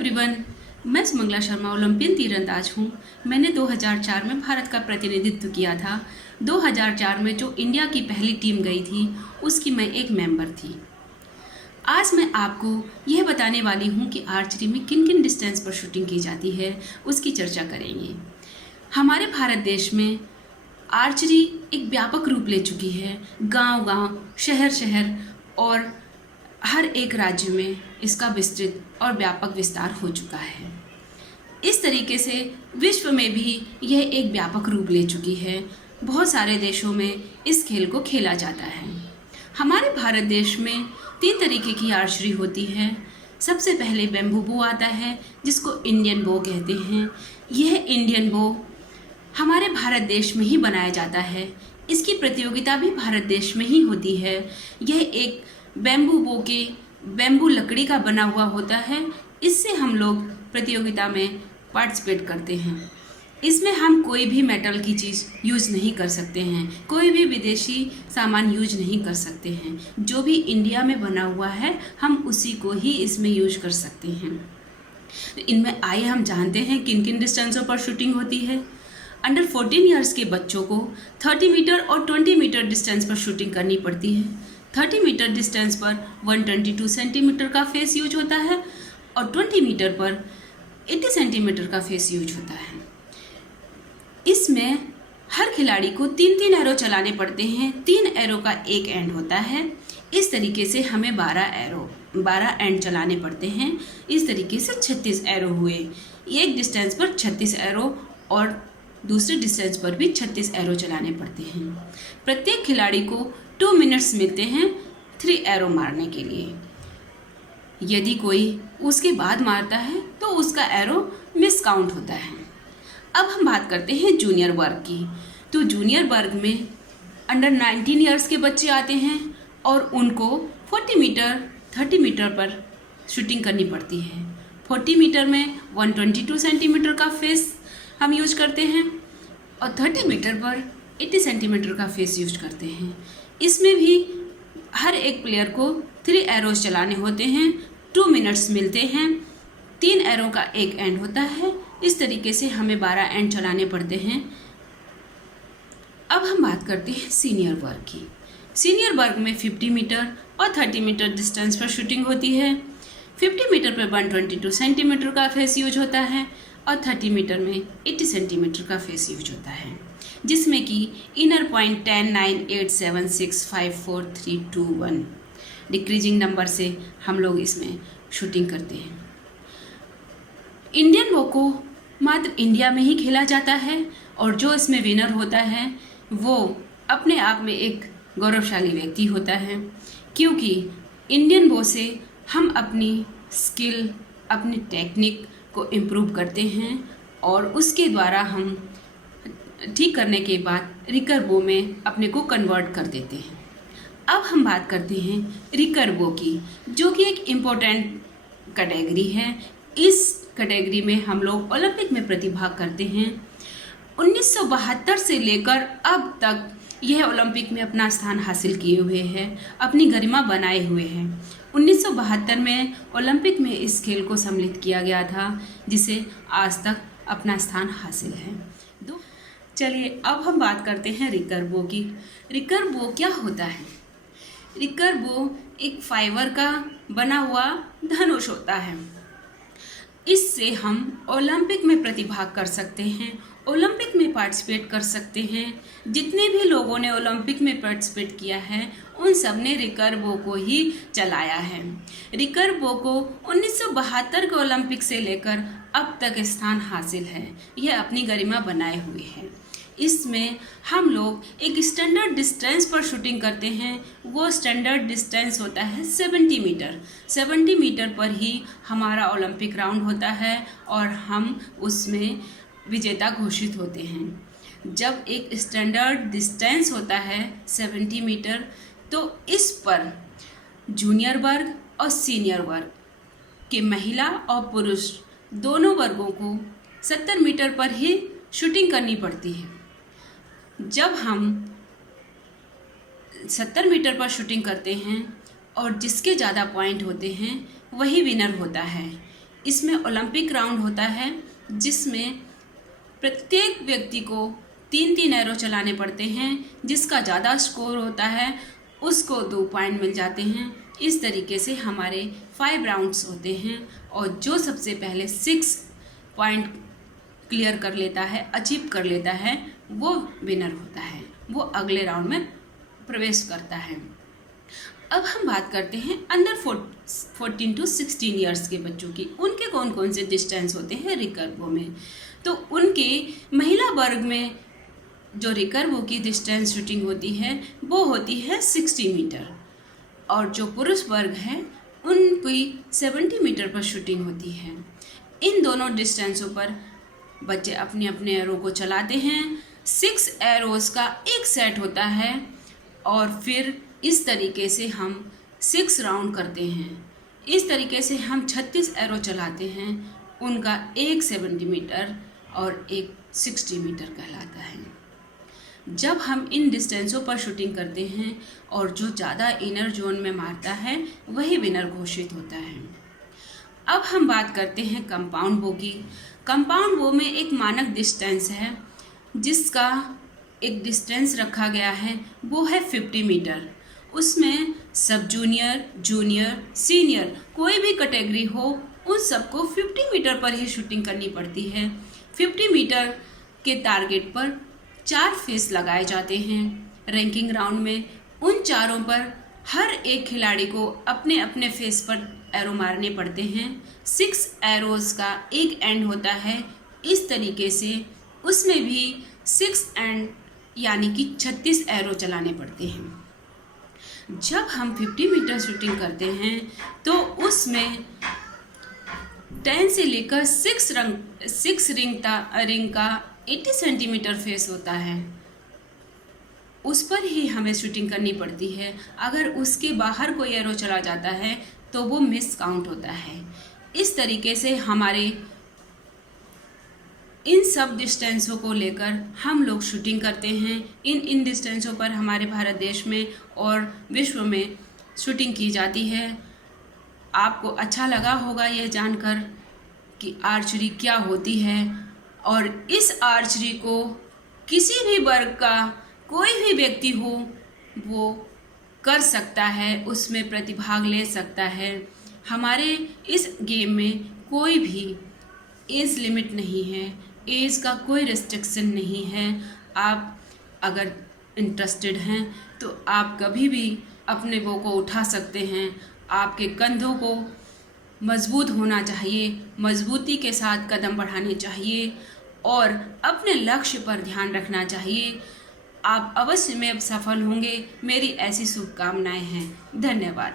Everyone, मैं Sumangala Sharma Olympian तीरंदाज हूँ। मैंने 2004 में भारत का प्रतिनिधित्व किया था। 2004 में जो इंडिया की पहली टीम गई थी उसकी मैं एक मेंबर थी। आज मैं आपको यह बताने वाली हूँ कि आर्चरी में किन किन डिस्टेंस पर शूटिंग की जाती है, उसकी चर्चा करेंगे। हमारे भारत देश में आर्चरी एक व्यापक रूप ले चुकी है। गांव-गांव, शहर-शहर और हर एक राज्य में इसका विस्तृत और व्यापक विस्तार हो चुका है। इस तरीके से विश्व में भी यह एक व्यापक रूप ले चुकी है। बहुत सारे देशों में इस खेल को खेला जाता है। हमारे भारत देश में 3 तरीके की आर्चरी होती है। सबसे पहले बैम्बू बो आता है, जिसको इंडियन बो कहते हैं। यह इंडियन बो हमारे भारत देश में ही बनाया जाता है। इसकी प्रतियोगिता भी भारत देश में ही होती है। यह एक बैम्बू बो के बैम्बू लकड़ी का बना हुआ होता है। इससे हम लोग प्रतियोगिता में पार्टिसिपेट करते हैं। इसमें हम कोई भी मेटल की चीज़ यूज़ नहीं कर सकते हैं, कोई भी विदेशी सामान यूज नहीं कर सकते हैं। जो भी इंडिया में बना हुआ है हम उसी को ही इसमें यूज कर सकते हैं। तो इनमें आइए हम जानते हैं किन किन डिस्टेंसों पर शूटिंग होती है। अंडर 14 ईयर्स के बच्चों को 30 मीटर और 20 मीटर डिस्टेंस पर शूटिंग करनी पड़ती है। 30 मीटर डिस्टेंस पर 122 सेंटीमीटर का फेस यूज होता है और 20 मीटर पर 80 सेंटीमीटर का फेस यूज होता है। इसमें हर खिलाड़ी को 3-3 एरो चलाने पड़ते हैं। 3 एरो का एक एंड होता है। इस तरीके से हमें 12 एंड चलाने पड़ते हैं। इस तरीके से 36 एरो हुए। एक डिस्टेंस पर 36 एरो और दूसरे डिस्टेंस पर भी 36 एरो चलाने पड़ते हैं। प्रत्येक खिलाड़ी को 2 मिनट्स मिलते हैं 3 एरो मारने के लिए। यदि कोई उसके बाद मारता है तो उसका एरो मिस काउंट होता है। अब हम बात करते हैं जूनियर वर्ग की। तो जूनियर वर्ग में अंडर 19 ईयर्स के बच्चे आते हैं और उनको 40 मीटर 30 मीटर पर शूटिंग करनी पड़ती है। 40 मीटर में 122 सेंटीमीटर का फेस हम यूज करते हैं और 30 मीटर पर 80 सेंटीमीटर का फेस यूज करते हैं। इसमें भी हर एक प्लेयर को 3 एरोज चलाने होते हैं। 2 मिनट्स मिलते हैं। 3 एरो का एक एंड होता है। इस तरीके से हमें 12 एंड चलाने पड़ते हैं। अब हम बात करते हैं सीनियर वर्ग की। सीनियर वर्ग में 50 मीटर और 30 मीटर डिस्टेंस पर शूटिंग होती है। 50 मीटर पर 122 सेंटीमीटर का फेस यूज होता है और 30 मीटर में 80 सेंटीमीटर का फेस यूज होता है, जिसमें कि इनर पॉइंट 10, 9, 8, 7, 6, 5, 4, 3, 2, 1 डिक्रीजिंग नंबर से हम लोग इसमें शूटिंग करते हैं। इंडियन बो को मात्र इंडिया में ही खेला जाता है और जो इसमें विनर होता है वो अपने आप में एक गौरवशाली व्यक्ति होता है, क्योंकि इंडियन बो से हम अपनी स्किल, अपनी टेक्निक को इम्प्रूव करते हैं और उसके द्वारा हम ठीक करने के बाद रिकर बो में अपने को कन्वर्ट कर देते हैं। अब हम बात करते हैं रिकर बो की, जो कि एक इम्पोर्टेंट कैटेगरी है। इस कैटेगरी में हम लोग ओलंपिक में प्रतिभाग करते हैं। 1972 से लेकर अब तक यह ओलंपिक में अपना स्थान हासिल किए हुए हैं, अपनी गरिमा बनाए हुए हैं। 1972 में ओलंपिक में इस खेल को सम्मिलित किया गया था, जिसे आज तक अपना स्थान हासिल है। चलिए अब हम बात करते हैं रिकर बो की। रिकर बो क्या होता है? रिकर बो एक फाइबर का बना हुआ धनुष होता है। इससे हम ओलंपिक में प्रतिभाग कर सकते हैं, ओलंपिक में पार्टिसिपेट कर सकते हैं। जितने भी लोगों ने ओलंपिक में पार्टिसिपेट किया है उन सब ने रिकर बो को ही चलाया है। रिकर बो को 1972 के ओलंपिक से लेकर अब तक स्थान हासिल है। यह अपनी गरिमा बनाए हुए है। इसमें हम लोग एक स्टैंडर्ड डिस्टेंस पर शूटिंग करते हैं। वो स्टैंडर्ड डिस्टेंस होता है 70 मीटर। 70 मीटर पर ही हमारा ओलंपिक राउंड होता है और हम उसमें विजेता घोषित होते हैं। जब एक स्टैंडर्ड डिस्टेंस होता है 70 मीटर, तो इस पर जूनियर वर्ग और सीनियर वर्ग के महिला और पुरुष दोनों वर्गों को 70 मीटर पर ही शूटिंग करनी पड़ती है। जब हम 70 मीटर पर शूटिंग करते हैं और जिसके ज़्यादा पॉइंट होते हैं वही विनर होता है। इसमें ओलंपिक राउंड होता है जिसमें प्रत्येक व्यक्ति को 3-3 एरो चलाने पड़ते हैं। जिसका ज़्यादा स्कोर होता है उसको 2 पॉइंट मिल जाते हैं। इस तरीके से हमारे 5 राउंड्स होते हैं और जो सबसे पहले 6 पॉइंट क्लियर कर लेता है, अचीव कर लेता है, वो विनर होता है, वो अगले राउंड में प्रवेश करता है। अब हम बात करते हैं अंडर 14 to 16 ईयर्स के बच्चों की। उनके कौन कौन से डिस्टेंस होते हैं रिकर्व में। तो उनके महिला वर्ग में जो रिकर्व की डिस्टेंस शूटिंग होती है वो होती है 60 मीटर और जो पुरुष वर्ग है उनकी 70 मीटर पर शूटिंग होती है। इन दोनों डिस्टेंसों पर बच्चे अपने अपने एरो को चलाते हैं। 6 एरोज का एक सेट होता है और फिर इस तरीके से हम 6 राउंड करते हैं। इस तरीके से हम 36 एरो चलाते हैं। उनका एक 70 मीटर और एक 60 मीटर कहलाता है। जब हम इन डिस्टेंसों पर शूटिंग करते हैं और जो ज़्यादा इनर जोन में मारता है वही विनर घोषित होता है। अब हम बात करते हैं कंपाउंड बो की। कंपाउंड बो में एक मानक डिस्टेंस है जिसका एक डिस्टेंस रखा गया है, वो है 50 मीटर। उसमें सब जूनियर, जूनियर, सीनियर कोई भी कैटेगरी हो उन सबको 50 मीटर पर ही शूटिंग करनी पड़ती है। 50 मीटर के टारगेट पर 4 फेस लगाए जाते हैं। रैंकिंग राउंड में उन चारों पर हर एक खिलाड़ी को अपने अपने फेस पर एरो मारने पड़ते हैं। 6 एरोज का एक एंड होता है। इस तरीके से उसमें भी 6 एंड यानी कि 36 एरो चलाने पड़ते हैं। जब हम 50 मीटर शूटिंग करते हैं तो उसमें 10 से लेकर 6 रिंग का 80 सेंटीमीटर फेस होता है। उस पर ही हमें शूटिंग करनी पड़ती है। अगर उसके बाहर कोई एरो चला जाता है तो वो मिस काउंट होता है। इस तरीके से हमारे इन सब डिस्टेंसों को लेकर हम लोग शूटिंग करते हैं। इन डिस्टेंसों पर हमारे भारत देश में और विश्व में शूटिंग की जाती है। आपको अच्छा लगा होगा यह जानकर कि आर्चरी क्या होती है और इस आर्चरी को किसी भी वर्ग का कोई भी व्यक्ति हो वो कर सकता है, उसमें प्रतिभाग ले सकता है। हमारे इस गेम में कोई भी एज लिमिट नहीं है, एज का कोई रिस्ट्रिक्शन नहीं है। आप अगर इंटरेस्टेड हैं तो आप कभी भी अपने वो को उठा सकते हैं। आपके कंधों को मजबूत होना चाहिए, मजबूती के साथ कदम बढ़ाने चाहिए और अपने लक्ष्य पर ध्यान रखना चाहिए। आप अवश्य में सफल होंगे। मेरी ऐसी शुभकामनाएं हैं। धन्यवाद।